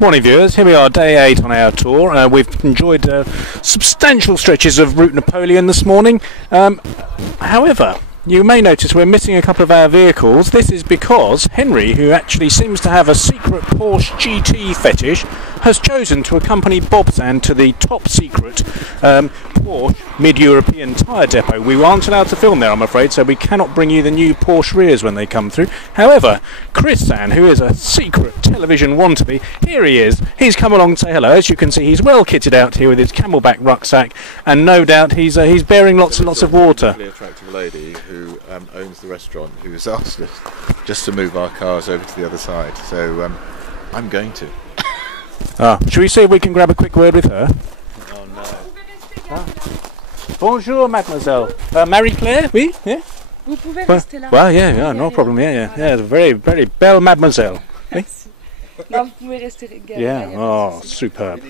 Morning viewers, here we are, day 8 on our tour. We've enjoyed substantial stretches of Route Napoleon this morning. However, you may notice we're missing a couple of our vehicles. This is because Henry, who actually seems to have a secret Porsche GT fetish, has chosen to accompany Bobsan to the top secret Porsche mid-European tyre depot. We aren't allowed to film there, I'm afraid, so we cannot bring you the new Porsche rears when they come through. However, Chris San, who is a secret television wannabe, here he is. He's come along to say hello. As you can see, he's well kitted out here with his camelback rucksack, and no doubt he's bearing lots and lots of water. A really attractive lady who owns the restaurant, who has asked us just to move our cars over to the other side. So I'm going to. Shall we see if we can grab a quick word with her? Oh no. Bonjour, mademoiselle. Marie-Claire, oui? Yeah? Vous pouvez rester là. Well, yeah, no problem. Yeah, very, very belle mademoiselle. Oui? Non, vous pouvez rester. Yeah, oh, superb.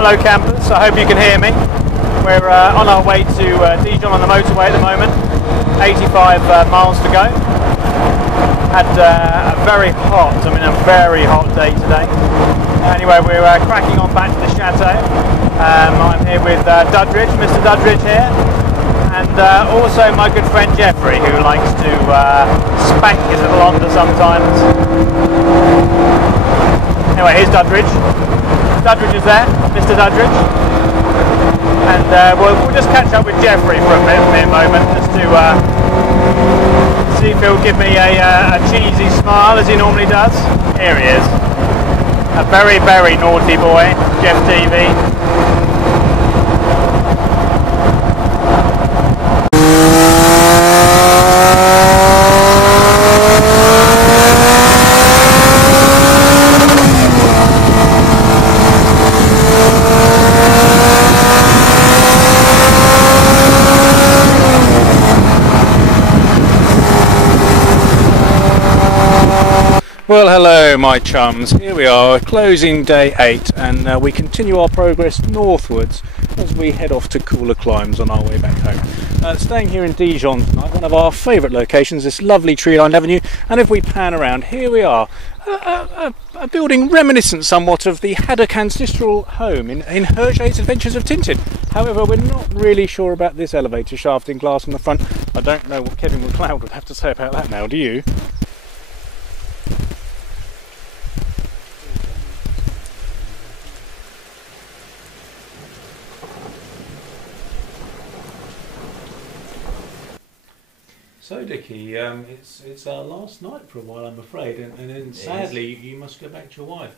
Hello campers, I hope you can hear me. We're on our way to Dijon on the motorway at the moment, 85 miles to go. Had a very hot day today. Anyway, we're cracking on back to the chateau. I'm here with Duddridge, Mr. Duddridge here, and also my good friend Jeffrey, who likes to spank his little Honda sometimes. Anyway, here's Duddridge. Duddridge is there, Mr. Duddridge, and we'll just catch up with Jeffrey for a moment, just to see if he'll give me a cheesy smile as he normally does. Here he is, a very, very naughty boy, Jeff TV. Well, hello my chums, here we are, closing day 8, and we continue our progress northwards as we head off to cooler climes on our way back home. Staying here in Dijon tonight, one of our favourite locations, this lovely tree-lined avenue, and if we pan around, here we are, a building reminiscent somewhat of the Haddock ancestral home in Hergé's Adventures of Tintin. However, we're not really sure about this elevator shaft in glass on the front. I don't know what Kevin MacLeod would have to say about that now, do you? So Dickie, it's our last night for a while, I'm afraid, and then sadly you must go back to your wife.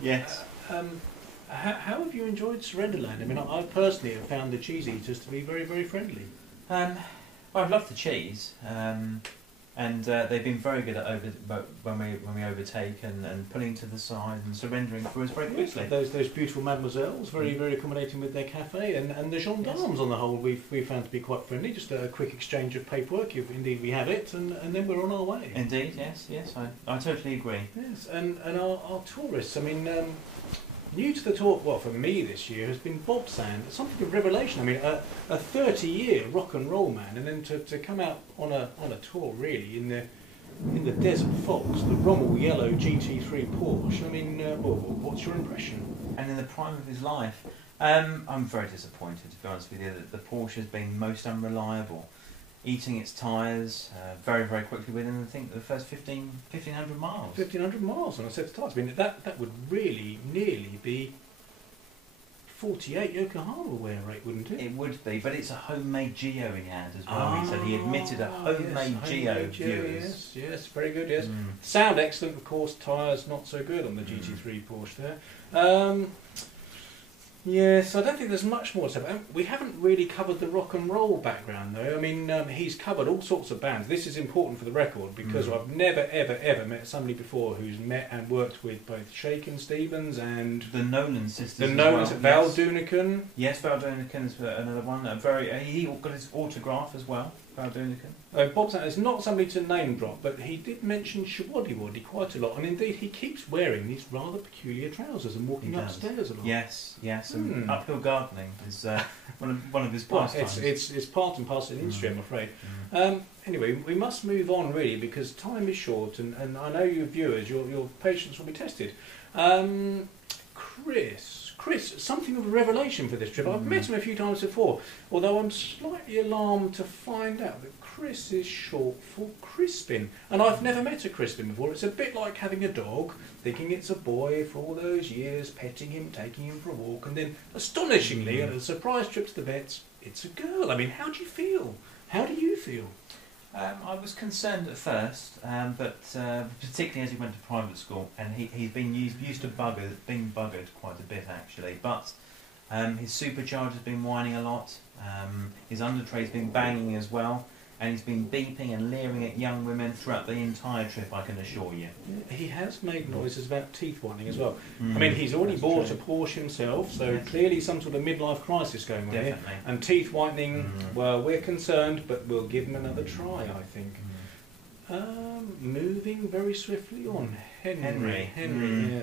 Yes. How have you enjoyed Surrenderland? I mean, I personally have found the cheese eaters to be very, very friendly. Well, I've loved the cheese, and they've been very good at when we overtake and pulling to the side and surrendering for us very quickly. Those beautiful mademoiselles, very, very accommodating with their cafe, and the gendarmes on the whole we've found to be quite friendly. Just a quick exchange of paperwork, if indeed we have it, and then we're on our way. Indeed, yes, I totally agree. Yes, and our tourists, I mean, new to the tour, well, for me this year, has been Bobsan. Something of revelation. I mean, a 30-year rock and roll man, and then to come out on a tour really in the Desert Fox, the Rommel yellow GT3 Porsche. I mean, well, what's your impression? And in the prime of his life, I'm very disappointed, to be honest with you, that the Porsche has been most unreliable, eating its tyres very, very quickly within, I think, the first 1,500 miles. 1,500 miles on a set of tyres. I mean, that would really nearly be 48 Yokohama wear rate, wouldn't it? It would be, but it's a homemade Geo he had as well. He said he admitted a homemade Geo, viewers. Yes, very good, yes. Sound excellent, of course, tyres not so good on the GT3 Porsche there. Yes, I don't think there's much more to say. We haven't really covered the rock and roll background, though. I mean, he's covered all sorts of bands. This is important for the record because I've never, ever, ever met somebody before who's met and worked with both Shakin' Stevens and the Nolan sisters. The Nolan, Val yes. Doonican. Yes, Val Doonican's another one. He got his autograph as well. Val Doonican. Bob Sanders is not somebody to name drop, but he did mention Shawaddy quite a lot, and indeed he keeps wearing these rather peculiar trousers and walking upstairs a lot. Yes, and uphill gardening is one of his pastimes. It's part and parcel of the industry, I'm afraid. Anyway, we must move on really because time is short, and I know you viewers, your patience will be tested. Chris, something of a revelation for this trip. I've met him a few times before, although I'm slightly alarmed to find out that Chris is short for Crispin. And I've never met a Crispin before. It's a bit like having a dog, thinking it's a boy for all those years, petting him, taking him for a walk, and then, astonishingly, at a surprise trip to the vets, it's a girl. I mean, how do you feel? How do you feel? I was concerned at first, but particularly as he went to private school, and he's been used to being buggered quite a bit actually. But his supercharger's been whining a lot. His undertray's been banging as well, and he's been beeping and leering at young women throughout the entire trip, I can assure you. He has made noises about teeth whitening as well. I mean, he's already bought a Porsche himself, so clearly some sort of midlife crisis going on here. And teeth whitening, well, we're concerned, but we'll give him another try, I think. Moving very swiftly on. Henry. Yeah. Henry.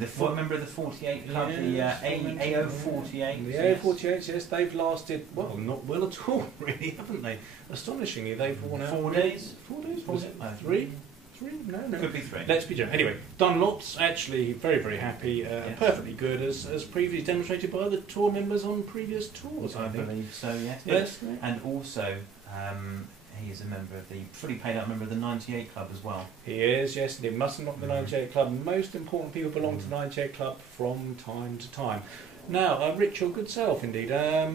The member of the 48 Club, the AO48. The AO48, yes, they've lasted, well, not well at all, really, haven't they? Astonishingly, they've worn out. 4 days? 4 days? Was it? 3? 3? No. Could be 3. Let's be generous. Anyway, Dunlop's actually very, very happy, perfectly good, as previously demonstrated by other tour members on previous tours, I think. Believe so, yes. Yes. And also, he is a member of the fully paid out member of the 98 Club as well. He is, yes, and he mustn't knock the 98 Club. Most important people belong to the 98 Club from time to time. Now, Rich, your good self, indeed, a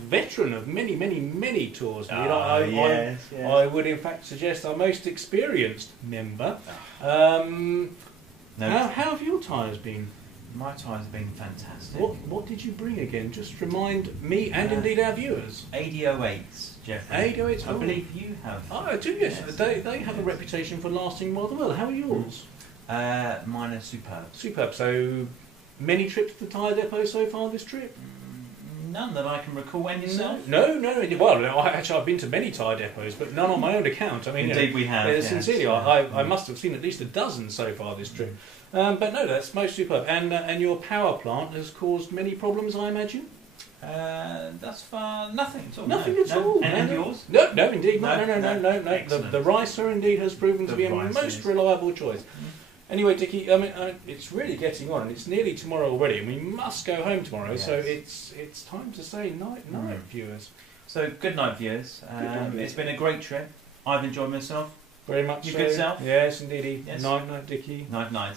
veteran of many, many, many tours. Indeed. I would, in fact, suggest our most experienced member. How have your tyres been? My tyres have been fantastic. What did you bring again? Just remind me and indeed our viewers. AD08s, Jeffrey. AD08s. I believe you have. Oh, I do, yes. They have a reputation for lasting rather well. How are yours? Mine are superb. Superb. So, many trips to the tyre depot so far this trip? None that I can recall. And yourself? No. Well, I've been to many tyre depots, but none on my own account. I mean, indeed, we have. Sincerely, I must have seen at least a dozen so far this trip. But no, that's most superb. And your power plant has caused many problems, I imagine? Thus far, nothing at all. Nothing at all. And yours? No, indeed. No. The Ricer indeed has proven to be a most reliable choice. Anyway, Dickie, I mean, it's really getting on, and it's nearly tomorrow already, and we must go home tomorrow, yes. So it's time to say night, viewers. So, good night, viewers. It's been a great trip. I've enjoyed myself. Very much You so. good self? Yes, indeed. Yes. Night, Dickie. Night.